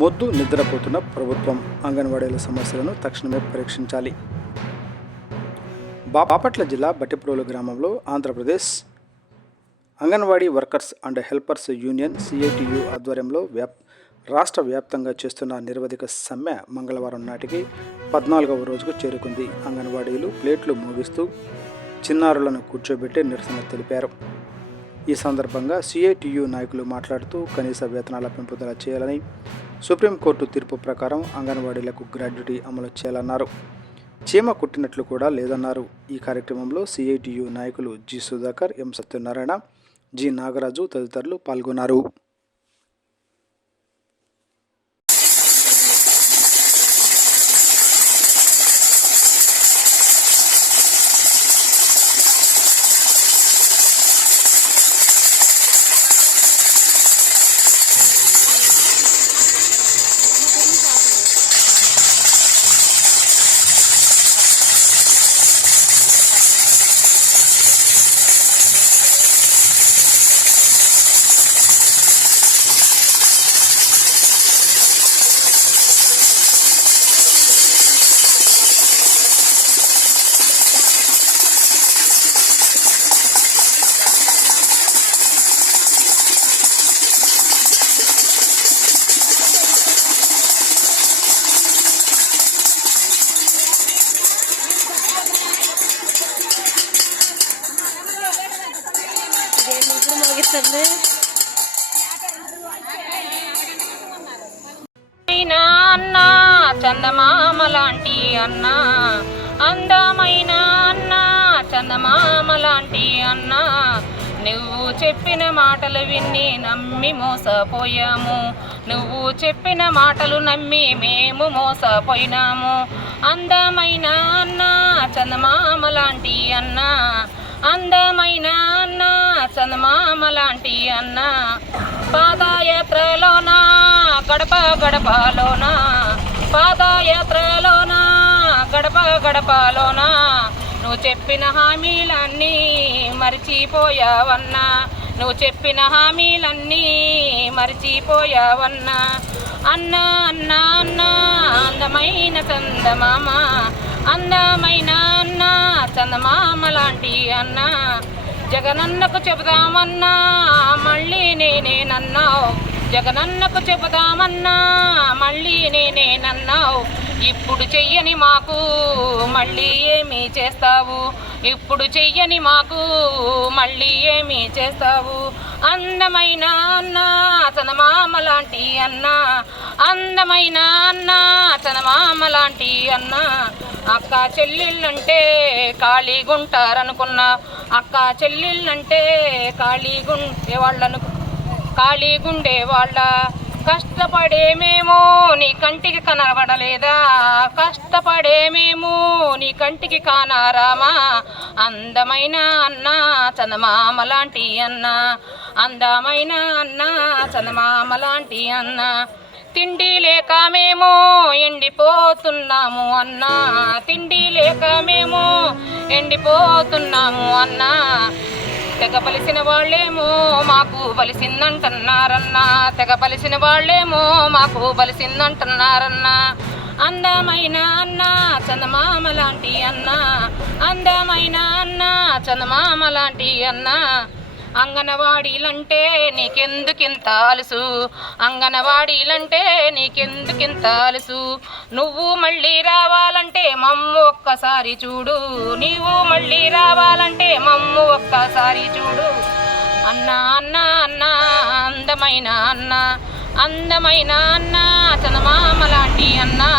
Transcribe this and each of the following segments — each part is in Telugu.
మొద్దు నిద్రపోతున్న ప్రభుత్వం, అంగన్వాడీల సమస్యలను తక్షణమే పరీక్షించాలి. బాపట్ల జిల్లా బట్టిప్రోలు గ్రామంలో Andhra Pradesh anganwadi workers and helpers union CITU ఆధ్వర్యంలో రాష్ట్ర వ్యాప్తంగా చేస్తున్న నిరవధిక సమ్మె మంగళవారం నాటికి 14వ రోజుకు చేరుకుంది. అంగన్వాడీలు ప్లేట్లు మోగిస్తూ చిన్నారులను కూర్చోబెట్టి నిరసన తెలిపారు. ఈ సందర్భంగా సిఐటియు నాయకులు మాట్లాడుతూ కనీస వేతనాల పెంపుదల చేయాలని, సుప్రీంకోర్టు తీర్పు ప్రకారం అంగన్వాడీలకు గ్రాడ్యుటీ అమలు చేయాలన్నారు. చీమ కుట్టినట్లు కూడా లేదన్నారు. ఈ కార్యక్రమంలో సిఐటియు నాయకులు జి సుధాకర్, ఎం సత్యనారాయణ, జి నాగరాజు తదితరులు పాల్గొన్నారు. అన్నా చందమామ లాంటి అన్నా, అందమైన అన్నా చందమామ లాంటి అన్నా, నువ్వు చెప్పిన మాటలు విని నమ్మి మోసపోయాము, నువ్వు చెప్పిన మాటలు నమ్మి మేము మోసపోయినాము. అందమైన అన్నా చందమామ లాంటి అన్నా, అందమైన అన్నా చందమామ లాంటి అన్నా, పాదయాత్రలోనా గడప గడపలోనా, పాదయాత్రలోనా గడప గడపలోనా, నువ్వు చెప్పిన హామీలన్నీ మరిచిపోయావన్నా, నువ్వు చెప్పిన హామీలన్నీ మరిచిపోయావన్నా. అన్నా అన్నా అన్నా అందమైన చందమామ, అందమైన అన్నా చందమామ లాంటి అన్నా, జగనన్నకు చెబుదామన్నా మళ్ళీ నేనేనన్నావు, జగనన్నకు చెబుదామన్నా మళ్ళీ నేనేనన్నావు. ఇప్పుడు చెయ్యని మాకు మళ్ళీ ఏమి చేస్తావు, ఇప్పుడు చెయ్యని మాకు మళ్ళీ ఏమి చేస్తావు. అందమైన అన్నా చందమామ లాంటి అన్నా, అందమైన అన్నా చందమామ లాంటి అన్నా, అక్క చెల్లెళ్ళంటే ఖాళీగుంటారనుకున్నా, అక్క చెల్లెళ్ళంటే ఖాళీగుండే వాళ్ళ, కష్టపడేమేమో నీ కంటికి కనబడలేదా, కష్టపడేమేమో నీ కంటికి కానారామా. అందమైన అన్నా చందమామ లాంటి అన్నా, అందమైన అన్నా చందమామ లాంటి అన్నా, తిండి లేక మేము ఎండిపోతున్నాము అన్నా, తిండి లేక మేము ఎండిపోతున్నాము అన్నా, తెగ పలిసిన వాళ్ళేమో మాకు బలిసిందంటున్నారన్నా, తెగ పలిసిన వాళ్ళేమో మాకు బలిసిందంటున్నారన్నా. అందమైన అన్నా చందమామ లాంటి అన్నా, అందమైన అన్నా చందమామ లాంటి అన్నా, అంగనవాడీలంటే నీకెందుకింత అలుసు, అంగనవాడీలంటే నీకెందుకింత అలుసు, నువ్వు మళ్ళీ రావాలంటే మమ్ము ఒక్కసారి చూడు, నీవు మళ్ళీ రావాలంటే మమ్ము ఒక్కసారి చూడు. అన్నా అన్నా అన్నా అందమైన అన్నా, అందమైన అన్నా చందమామ లాంటి అన్నా,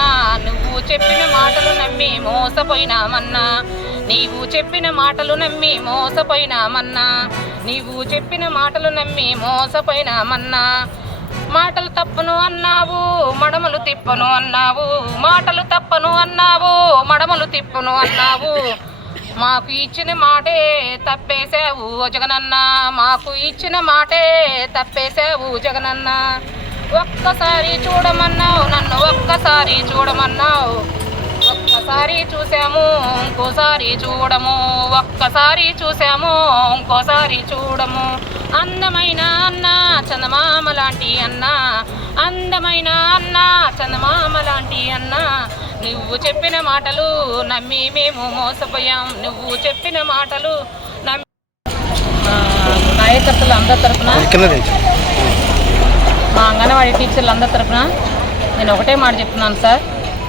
నువ్వు చెప్పిన మాటలు నమ్మి మోసపోయినామన్నా, నీవు చెప్పిన మాటలు నమ్మి మోసపోయినామన్నా, నీవు చెప్పిన మాటలు నమ్మి మోసపోయినామన్నా. మాటలు తప్పను అన్నావు మడమలు తిప్పను అన్నావు, మాటలు తప్పను అన్నావు మడమలు తిప్పను అన్నావు, మాకు ఇచ్చిన మాటే తప్పేశావు జగనన్న, మాకు ఇచ్చిన మాటే తప్పేశావు జగనన్న. ఒక్కసారి చూడమన్నావు నన్ను, ఒక్కసారి చూడమన్నావు, ఒక్కసారి చూసాము ఇంకోసారి చూడము, ఒక్కసారి చూసాము ఇంకోసారి చూడము. అందమైన అన్న చందమామ లాంటి అన్న, అందమైన అన్న అన్న చందమామ లాంటి అన్న నువ్వు చెప్పిన మాటలు నమ్మి మేము మోసపోయాం. నువ్వు చెప్పిన మాటలు నమ్మి నాయకర్తలు అందరి తరఫున, మా అంగన్వాడీ టీచర్లు అందరి తరఫున నేను ఒకటే మాట చెప్తున్నాను సార్.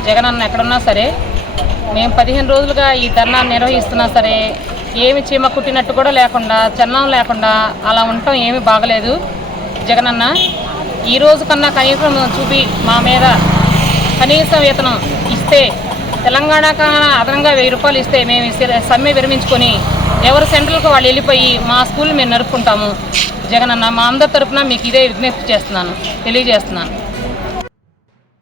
జగన్ అన్న ఎక్కడున్నా సరే, మేము 15 రోజులుగా ఈ ధర్నా నిర్వహిస్తున్నా సరే ఏమి చీమ కుట్టినట్టు కూడా లేకుండా, చన్నం లేకుండా అలా ఉండటం ఏమీ బాగలేదు. జగనన్న ఈ రోజు కన్నా కనీసం చూపి మా మీద కనీస వేతనం ఇస్తే, తెలంగాణ కన్నా అదనంగా 1000 రూపాయలు ఇస్తే మేము సమ్మె విరమించుకొని ఎవరు సెంట్రల్కి వాళ్ళు వెళ్ళిపోయి మా స్కూల్ మేము నడుపుకుంటాము. జగనన్న మా అందరి తరఫున మీకు ఇదే విజ్ఞప్తి చేస్తున్నాను, తెలియజేస్తున్నాను.